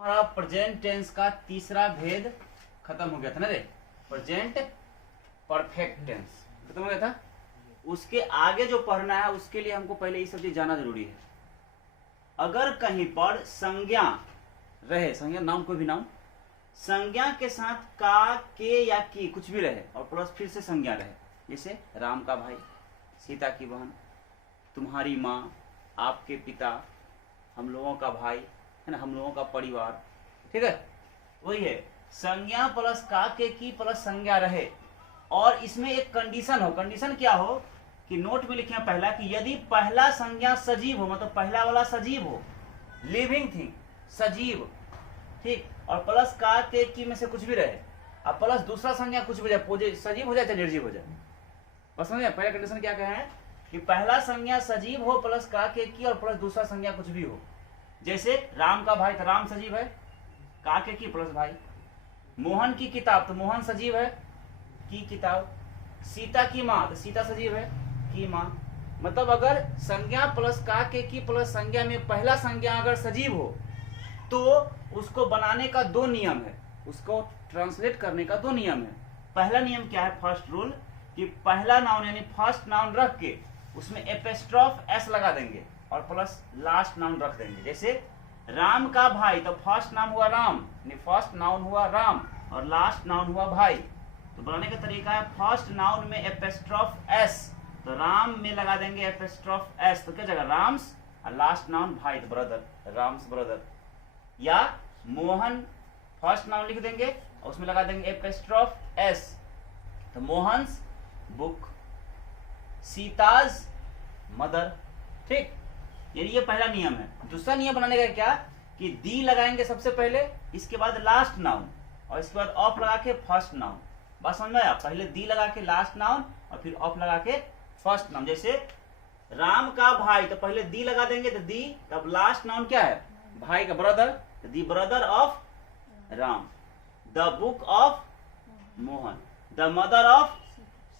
हमारा present tense का तीसरा भेद खत्म हो गया था ना रे। प्रेजेंट परफेक्ट टेंस खत्म हो गया था। उसके आगे जो पढ़ना है उसके लिए हमको पहले ये सब चीज जाना जरूरी है। अगर कहीं पर संज्ञा रहे, संज्ञा नाउन कोई भी नाउन, संज्ञा के साथ का, के या की कुछ भी रहे और प्लस फिर से संज्ञा रहे, जैसे राम का भाई, सीता की बहन, तुम्हारी माँ, आपके पिता, हम लोगों का भाई है ना, हम लोगों का परिवार, ठीक है, वही है। संज्ञा प्लस का, के, की प्लस संज्ञा रहे और इसमें एक कंडीशन हो। कंडीशन क्या हो कि नोट में लिखे पहला कि यदि पहला संज्ञा सजीव हो, मतलब पहला वाला सजीव हो, लिविंग थिंग, सजीव, ठीक, और प्लस का, के, की में से कुछ भी रहे, अब प्लस दूसरा संज्ञा कुछ भी जाए, सजीव हो जाए चाहे निर्जीव हो जाए। बस समझे पहला कंडीशन क्या कहे हैं कि पहला संज्ञा सजीव हो प्लस का, के, की और प्लस दूसरा संज्ञा कुछ भी हो। जैसे राम का भाई तो राम सजीव है, का, के, की प्लस भाई। मोहन की किताब तो मोहन सजीव है, की किताब। सीता की माँ तो सीता सजीव है, की माँ। मतलब अगर संज्ञा प्लस का, के, की प्लस संज्ञा में पहला संज्ञा अगर सजीव हो तो उसको बनाने का दो नियम है, उसको ट्रांसलेट करने का दो नियम है। पहला नियम क्या है, फर्स्ट रूल, कि पहला नाउन यानी फर्स्ट नाउन रख के उसमें एपिस्ट्रॉफ एस लगा देंगे और प्लस लास्ट नाउन रख देंगे। जैसे राम का भाई तो फर्स्ट नाम हुआ राम, यानी फर्स्ट नाउन हुआ राम और लास्ट नाउन हुआ भाई। तो बनाने का तरीका है फर्स्ट नाउन में एपिस्ट्रॉफ एस, तो राम में लगा देंगे एपिस्ट्रॉफ एस, तो क्या जगह राम्स, और लास्ट नाउन भाई तो ब्रदर, राम्स ब्रदर। या मोहन फर्स्ट नाउन लिख देंगे और उसमें लगा देंगे एपिस्ट्रॉफ एस, तो मोहन्स बुक, सीताज मदर, ठीक। यानी ये पहला नियम है। दूसरा नियम बनाने का क्या कि दी लगाएंगे सबसे पहले, इसके बाद लास्ट नाउन और इसके बाद ऑफ लगा के फर्स्ट नाउन। बात समझ में आया? पहले दी लगा के लास्ट नाउन और फिर ऑफ लगा के फर्स्ट नाउन। जैसे राम का भाई तो पहले दी लगा देंगे तो दी, तब लास्ट नाउन क्या है, भाई का brother, the brother of Ram, the book of Mohan, the mother of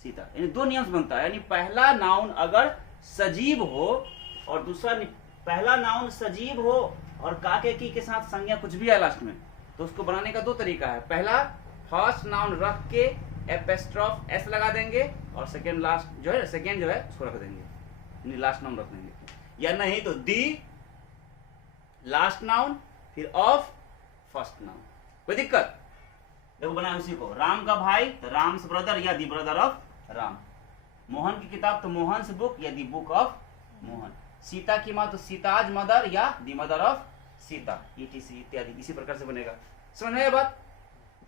Sita. यानी दो नियम बनता है, यानी पहला नाउन अगर सजीव हो और दूसरा पहला नाउन सजीव हो और काके की के साथ संज्ञा कुछ भी है लास्ट में, तो उसको बनाने का दो तरीका है। पहला फर्स्ट नाउन रख के एपिस्ट्रॉफ एस लगा देंगे और सेकेंड लास्ट जो है, सेकेंड जो है उसको रख देंगे, यानी लास्ट नाउन रख देंगे। या नहीं तो दी लास्ट नाउन फिर ऑफ फर्स्ट नाउन, कोई दिक्कत? देखो बनाए उसी को, राम का भाई तो राम्स ब्रदर या दी ब्रदर ऑफ राम, मोहन की किताब तो मोहन्स बुक या दी बुक ऑफ मोहन, सीता की माँ तो सीताज मदर या दी मदर ऑफ सीता, ईटीसी इत्यादि। इसी प्रकार से बनेगा। समझ में बात?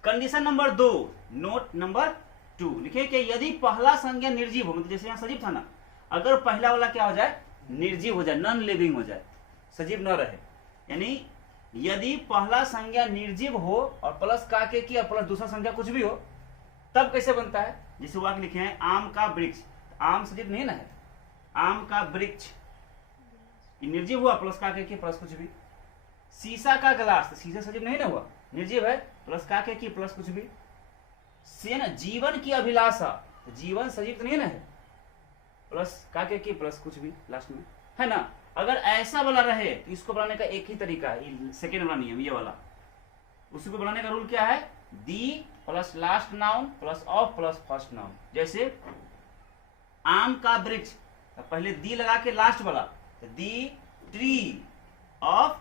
कंडीशन नंबर 2, नोट नंबर 2 लिखे कि यदि पहला संज्ञा निर्जीव हो, मतलब जैसे यहाँ सजीव था ना, अगर पहला वाला क्या हो जाए, निर्जीव हो जाए, नॉन लिविंग हो जाए, सजीव न रहे, यानी यदि पहला संज्ञा निर्जीव हो और प्लस का, के, की और प्लस दूसरा संज्ञा कुछ भी हो, तब कैसे बनता है? जैसे वाक्य लिखे हैं आम का वृक्ष, आम सजीव नहीं ना है, आम का वृक्ष निर्जीव हुआ, प्लस का, के, की प्लस कुछ भी। शीशा का गिलास तो शीशा सजीव नहीं ना हुआ, निर्जीव है, प्लस का, के, की प्लस कुछ भी। जीवन की अभिलाषा तो जीवन सजीव तो नहीं ना है, प्लस का, के, की प्लस कुछ भी लास्ट में, है ना। अगर ऐसा वाला रहे तो इसको बनाने का एक ही तरीका है, सेकेंड वाला नियम, ये वाला। उसी को बनाने का रूल क्या है, the plus last noun plus of plus first noun. जैसे आम का वृक्ष तो पहले दी लगा के लास्ट वाला, तो दी ट्री ऑफ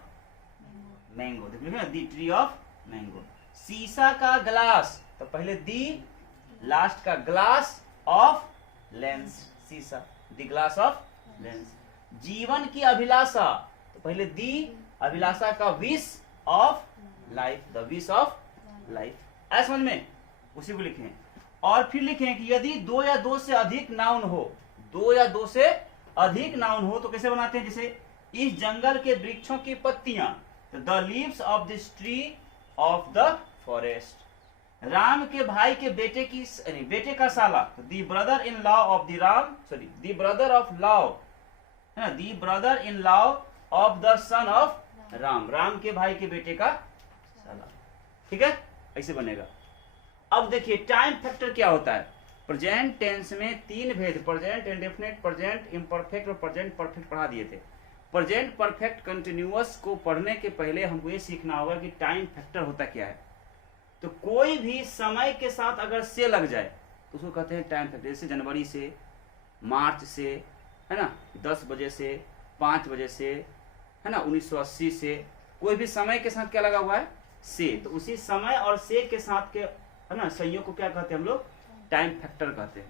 मैंगो, देखिए ना, दी ट्री ऑफ मैंगो। शीशा का ग्लास तो पहले दी लास्ट का ग्लास ऑफ लेंस, शीशा, दी ग्लास ऑफ लेंस। जीवन की अभिलाषा तो पहले दी अभिलाषा का wish of life, the wish of life. ऐसा समझ में? उसी को लिखें। और फिर लिखें कि यदि दो या दो से अधिक नाउन हो, दो या दो से अधिक नाउन हो तो कैसे बनाते हैं? जैसे इस जंगल के वृक्षों की पत्तियां, तो the leaves of this tree of the forest. Ram के भाई के बेटे की बेटे का साला तो the brother in law of the Ram, sorry the brother of law, है ना, the brother in law of the son of Ram, Ram के भाई के बेटे का साला, ठीक है, ऐसे बनेगा। अब देखिए टाइम फैक्टर क्या होता है। प्रेजेंट टेंस में तीन भेद, प्रेजेंट इंडेफिनिट, प्रेजेंट इम्परफेक्ट और प्रेजेंट परफेक्ट पढ़ा दिए थे। प्रेजेंट परफेक्ट कंटिन्यूअस को पढ़ने के पहले हमको ये सीखना होगा कि टाइम फैक्टर होता क्या है। तो कोई भी समय के साथ अगर से लग जाए तो उसको कहते हैं टाइम फैक्टर। जैसे जनवरी से, मार्च से, है ना, 10 बजे से, 5 बजे से, है ना, 1980 से, कोई भी समय के साथ क्या लगा हुआ है, से। तो उसी समय और से के साथ के, है ना, संयोग को क्या कहते हैं हम लोग, टाइम फैक्टर कहते हैं।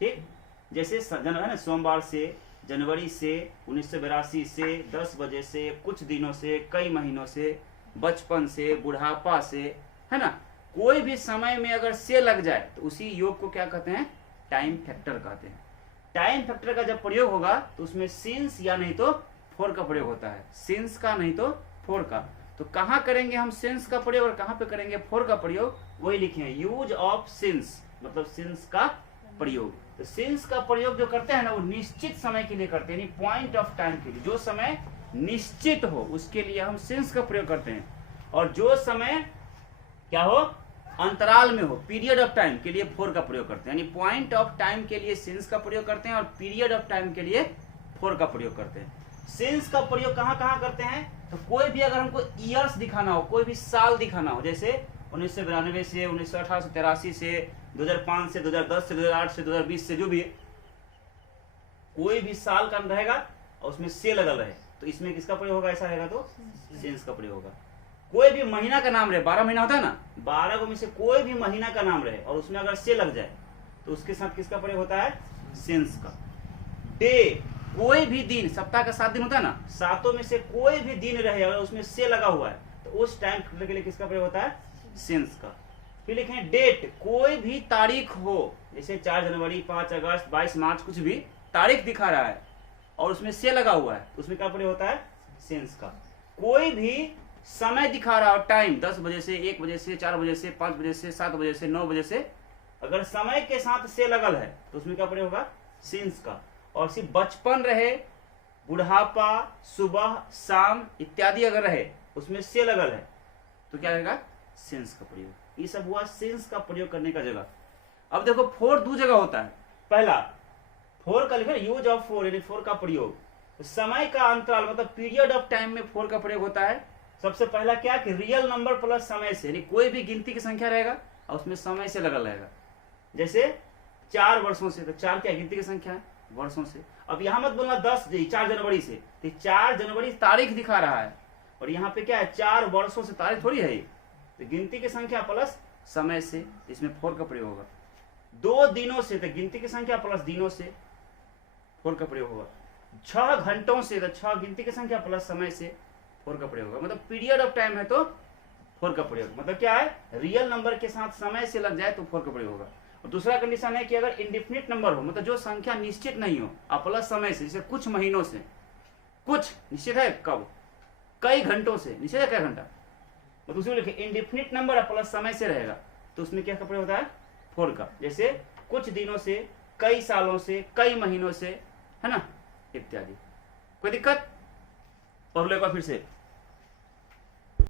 ठीक, जैसे है ना, सोमवार से, जनवरी से, 1982 से, 10 बजे से, कुछ दिनों से, कई महीनों से, बचपन से, बुढ़ापा से, है ना, कोई भी समय में अगर से लग जाए तो उसी योग को क्या कहते हैं, टाइम फैक्टर कहते हैं। टाइम फैक्टर का जब प्रयोग होगा तो उसमें सिंस या नहीं तो फोर का प्रयोग होता है, सिंस का नहीं तो फोर का। तो कहाँ करेंगे हम सिंस का प्रयोग और कहाँ पे करेंगे फोर का प्रयोग, वही लिखे हैं, यूज ऑफ सिंस, मतलब सिंस का प्रयोग। तो सिंस का प्रयोग जो करते हैं ना, वो निश्चित समय के लिए करते हैं, पॉइंट ऑफ टाइम के लिए, जो समय निश्चित हो उसके लिए हम सिंस का प्रयोग करते हैं। और जो समय क्या हो, अंतराल में हो, पीरियड ऑफ टाइम के लिए फोर का प्रयोग करते हैं। यानी पॉइंट ऑफ टाइम के लिए सिंस का प्रयोग करते हैं और पीरियड ऑफ टाइम के लिए फोर का प्रयोग करते हैं। सिंस का प्रयोग कहाँ कहाँ करते हैं, तो कोई भी अगर हमको ईयर्स दिखाना हो, कोई भी साल दिखाना हो, जैसे 1992 से, 1918 से, 83 से, 2005 से, 2010 से, 2008 से, 2020 से, जो भी कोई भी साल का रहेगा और उसमें से लगल रहे, तो इसमें किसका प्रयोग होगा, ऐसा रहेगा तो सिंस का प्रयोग होगा। कोई भी महीना का नाम रहे, 12 महीना होता है ना, 12 को में से कोई भी महीना का नाम रहे और उसमें अगर से लग जाए तो उसके साथ किसका प्रयोग होता है, सिंस का। डे, कोई भी दिन, सप्ताह का 7 दिन होता है ना, 7 में से कोई भी दिन रहे अगर उसमें से लगा हुआ है तो उस टाइम के लिए किसका प्रयोग होता है, सिंस का। फिर लिखें डेट, कोई भी तारीख हो, जैसे 4 जनवरी, 5 अगस्त, 22 मार्च, कुछ भी तारीख दिखा रहा है और उसमें से लगा हुआ है तो उसमें क्या प्रयोग होता है, सिंस का। कोई भी समय दिखा रहा हो, टाइम, 10 बजे से, 1 बजे से, 4 बजे से, 5 बजे से, 7 बजे से, 9 बजे से, अगर समय के साथ से लगल है तो उसमें क्या प्रयोग होगा, सिंस का। और सिर्फ बचपन रहे, बुढ़ापा, सुबह, शाम इत्यादि अगर रहे उसमें से लगल है तो क्या रहेगा, सिंस का प्रयोग। ये सब हुआ सिंस का प्रयोग करने का जगह। अब देखो फोर दो जगह होता है। पहला फोर का लिखा यूज ऑफ फोर, यानी फोर का प्रयोग, तो समय का अंतराल मतलब पीरियड ऑफ टाइम में फोर का प्रयोग होता है। सबसे पहला क्या कि रियल नंबर प्लस समय से, यानी कोई भी गिनती की संख्या रहेगा और उसमें समय से लगल रहेगा। जैसे 4 वर्षों से, तो 4 क्या गिनती की संख्या है, वर्षों से। अब यहां मत बोलना 4 जनवरी से, तो 4 जनवरी तारीख दिखा रहा है और यहाँ पे क्या है, 4 वर्षों से, तारीख थोड़ी है, तो गिनती की संख्या प्लस समय से, इसमें फोर का प्रयोग होगा। 2 दिनों से, तो गिनती की संख्या प्लस दिनों से फोर का प्रयोग होगा। 6 घंटों से, तो 6 गिनती की संख्या प्लस समय से फोर का प्रयोग होगा। मतलब पीरियड ऑफ टाइम है तो फोर का प्रयोग, मतलब क्या है, रियल नंबर के साथ समय से लग जाए तो फोर का प्रयोग होगा। और दूसरा कंडीशन है कि अगर इंडिफिनिट नंबर हो, मतलब जो संख्या निश्चित नहीं हो और प्लस समय से, जैसे कुछ महीनों से, कुछ निश्चित है कब, कई घंटों से, निश्चित है क्या घंटा, तो उसमें लिखे इंडिफिनिट नंबर और प्लस समय से रहेगा तो उसमें क्या प्रयोग होता है, फोर का। जैसे कुछ दिनों से, कई सालों से, कई महीनों से, है ना, इत्यादि। कोई दिक्कत, पढ़ लो एक बार फिर से।